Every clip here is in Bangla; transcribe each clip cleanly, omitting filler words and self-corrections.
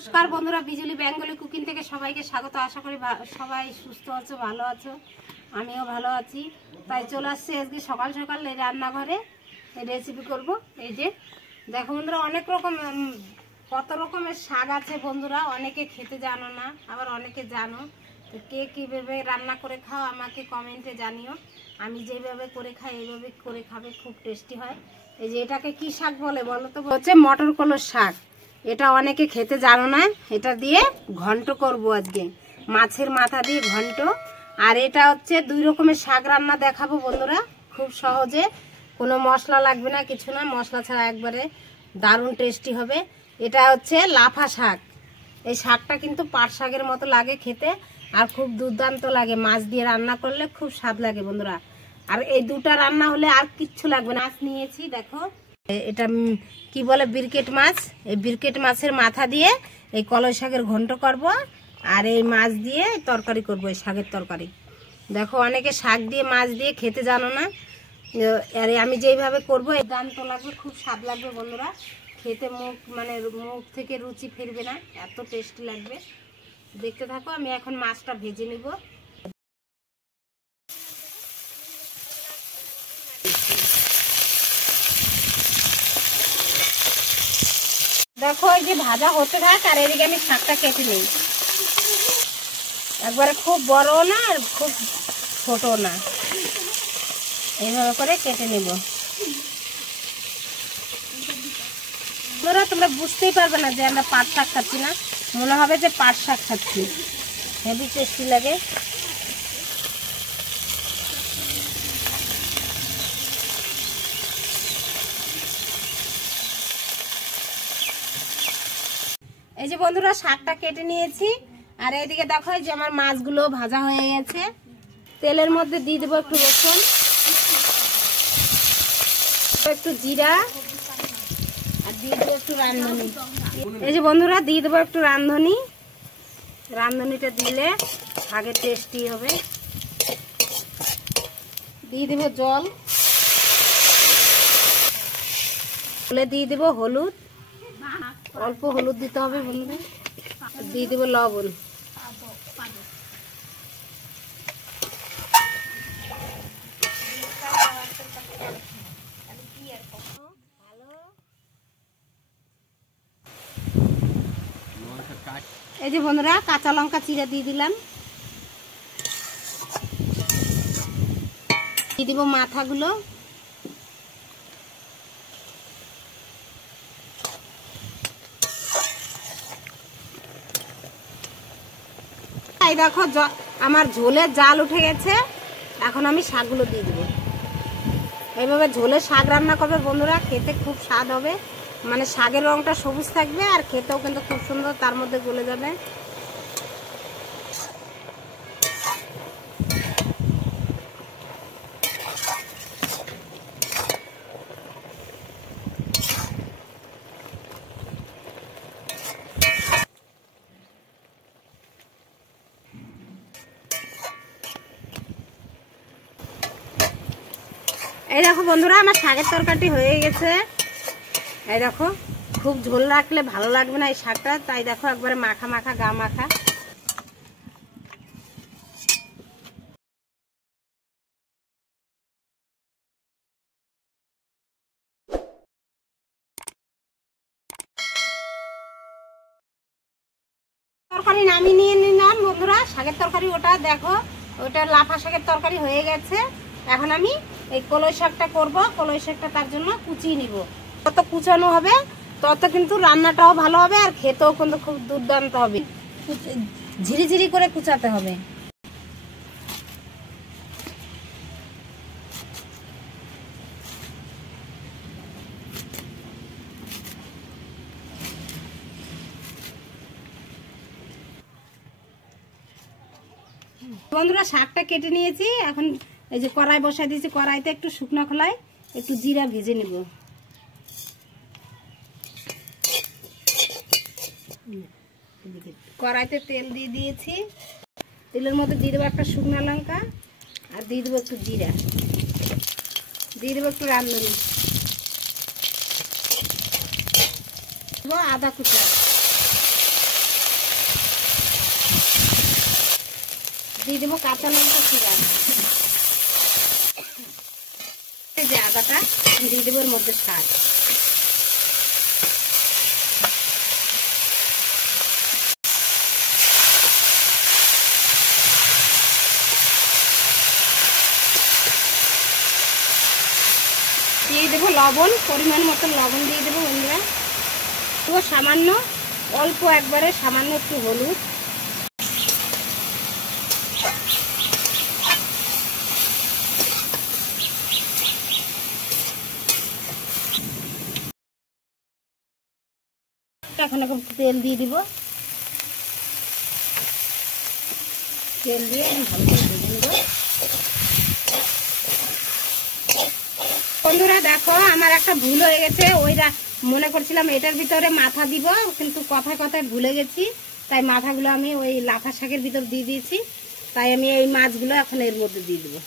নমস্কার বন্ধুরা, বিজুলি বেঙ্গলি কুকিং থেকে সবাইকে স্বাগত। আশা করি সবাই সুস্থ আছো, ভালো আছো। আমিও ভালো আছি। তাই চলে আসছি আজকে সকাল সকাল এই রান্নাঘরে রেসিপি করব। এই যে দেখো বন্ধুরা, অনেক রকম কত রকমের শাক আছে বন্ধুরা। অনেকে খেতে জানো না, আবার অনেকে জানো। তো কে কীভাবে রান্না করে খাও আমাকে কমেন্টে জানিও। আমি যেভাবে করে খাই এইভাবে করে খাবে, খুব টেস্টি হয়। এই যে এটাকে কি শাক বলে বলো তো? হচ্ছে মটর কলার শাক। এটা অনেকে খেতে জানো না। এটা দিয়ে ঘন্ট করব আজকে, মাছের মাথা দিয়ে ঘন্ট। আর এটা হচ্ছে দুই রকমের শাক রান্না দেখাবো বন্ধুরা, খুব সহজে। কোনো মশলা লাগবে না, কিছু না, মশলা ছাড়া একবারে দারুণ টেস্টি হবে। এটা হচ্ছে লাফা শাক। এই শাকটা কিন্তু পাট শাকের মতো লাগে খেতে, আর খুব দুর্দান্ত লাগে। মাছ দিয়ে রান্না করলে খুব স্বাদ লাগে বন্ধুরা। আর এই দুটা রান্না হলে আর কিচ্ছু লাগবে না। মাছ নিয়েছি দেখো, এটা কি বলে, বিরকেট মাছ। এই বিরকেট মাছের মাথা দিয়ে এই কলই শাকের ঘন্ট করব, আর এই মাছ দিয়ে তরকারি করব, এই শাকের তরকারি। দেখো অনেকে শাক দিয়ে মাছ দিয়ে খেতে জানো না, আর আমি যেইভাবে করব এই দান্ত লাগবে, খুব স্বাদ লাগবে বন্ধুরা। খেতে মুখ থেকে রুচি ফিরবে না, এত টেস্টি লাগবে। দেখতে থাকো। আমি এখন মাছটা ভেজে নিব। দেখো এই যে ভাজা হতে থাক, আর এদিকে আমি শাকটা কেটে নিই। একবারে খুব বড় না আর খুব ছোট না, এইভাবে করে কেটে নেব। তোমরা বুঝতেই পারবে না যে আমরা পাট শাক খাচ্ছি না, মনে হবে যে পাট শাক খাচ্ছি। হেভি টেস্টি লাগে। এই যে বন্ধুরা, শাকটা কেটে নিয়েছি। আর এইদিকে দেখো যে আমার মাছগুলো ভাজা হয়ে গেছে। তেলের মধ্যে দিয়ে দেবো একটু রসুন, একটু জিরা, আর দিয়ে দেবো একটু রাঁধুনি। এই যে বন্ধুরা, দিয়ে দেবো একটু রাঁধুনি। রাঁধুনিটা দিলে শাকের টেস্টি হবে। দিয়ে দেবো জল, দিয়ে দেবো হলুদ, অল্প হলুদ দিতে হবে বন্ধুরা। দিয়ে দেবো লবণ। এই যে বন্ধুরা, কাঁচা লঙ্কা চিড়ে দিয়ে দিলাম। দিয়ে দিব মাথাগুলো। এই দেখো আমার ঝোলের জাল উঠে গেছে। এখন আমি শাকগুলো দিয়ে দেবো। এইভাবে ঝোলের শাক রান্না করবে বন্ধুরা, খেতে খুব স্বাদ হবে। মানে শাকের রংটা সবুজ থাকবে, আর খেতেও কিন্তু খুব সুন্দর, তার মধ্যে গলে যাবে। এই দেখো বন্ধুরা, আমার শাকের তরকারিটি হয়ে গেছে। এই দেখো, খুব ঝোল রাখলে ভালো লাগবে না এই শাকটা, তাই দেখো একবারে মাখা মাখা, গা মাখা। তরকারি নামিয়ে নিয়ে নিলাম বন্ধুরা, শাকের তরকারি। ওটা দেখো, ওটা লাফা শাকের তরকারি হয়ে গেছে। এখন আমি এই কলই শাকটা করব। কলই শাকটা তার জন্য কুচিয়ে নিব। যত কুচানো হবে তত কিন্তু রান্নাটাও ভালো হবে, আর খেতেও কিন্তু খুব দুর্দান্ত হবে। ঝিরিঝিরি করে কুচাতে হবে। বন্ধুরা, শাকটা কেটে নিয়েছি। এখন এই যে কড়াই বসাই দিয়েছি। কড়াইতে একটু শুকনো খোলায় একটু জিরা ভেজে নেব। কড়াইতে তেল দিয়ে দিয়েছি। তেলের মধ্যে দিয়ে দেবো একটা শুকনো লঙ্কা, আর দিয়ে দেবো একটু জিরা, দিয়ে দেবো একটু রাঁধুনি, আদা কুচা, দিয়ে দেবো কাঁচা লঙ্কা চিরা, এই যে আদাটা দিয়ে দেবো এর মধ্যে শাক, দিয়ে দেবো লবণ, পরিমাণ মতো লবণ দিয়ে দেবো বন্ধুরা। তো সামান্য অল্প একবারে সামান্য একটু হলুদ, এখন তেল দিয়ে দিব, তেল দিয়ে ভালো করে ভেজে নেব। বন্ধুরা দেখো আমার একটা ভুল হয়ে গেছে, ওইটা মনে করছিলাম এটার ভিতরে মাথা দিব, কিন্তু কথায় কথায় ভুলে গেছি, তাই মাথাগুলো আমি ওই লাফা শাকের ভিতর দিয়ে দিয়েছি। তাই আমি এই মাছগুলো এখন এর মধ্যে দিয়ে দেবো,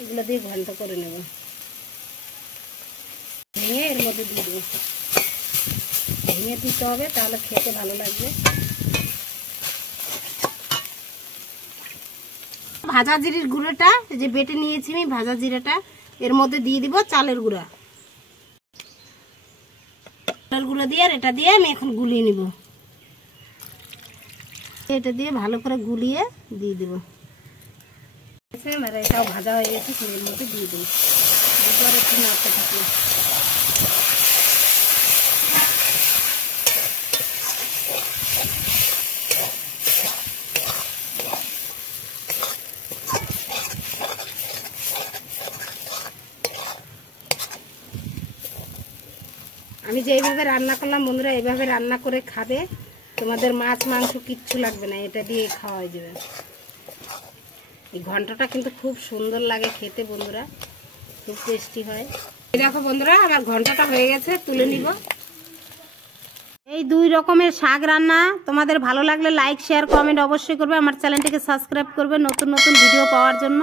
এগুলো দিয়ে ঘন্ট করে নেব, ভেঙে এর মধ্যে দিয়ে দেবো, ভেঙে দিতে হবে তাহলে খেতে ভালো লাগবে। ভাজা জিরের গুঁড়োটা যে বেটে নিয়েছি আমি, ভাজা জিরাটা এর মধ্যে দিয়ে দিব, চালের গুঁড়া, চালের গুঁড়ো দিয়ে আর এটা দিয়ে আমি এখন গুলিয়ে নিব, এটা দিয়ে ভালো করে গুলিয়ে দিয়ে দিব। এটাও ভাজা হয়ে গেছে, এর মধ্যে দিয়ে দেবো, দুবার একটু নাড়তে থাকবে। আমি যেইভাবে রান্না করলাম বন্ধুরা, এইভাবে রান্না করে খাবে, তোমাদের মাছ মাংস কিচ্ছু লাগবে না, এটা দিয়ে খাওয়া হয়ে যাবে। এই ঘন্টটা কিন্তু খুব সুন্দর লাগে খেতে বন্ধুরা, খুব টেস্টি হয়। দেখো বন্ধুরা আমার ঘন্টটা হয়ে গেছে, তুলে নিব। এই দুই রকমের শাক রান্না তোমাদের ভালো লাগলে লাইক শেয়ার কমেন্ট অবশ্যই করবে, আমার চ্যানেলটিকে সাবস্ক্রাইব করবে নতুন নতুন ভিডিও পাওয়ার জন্য।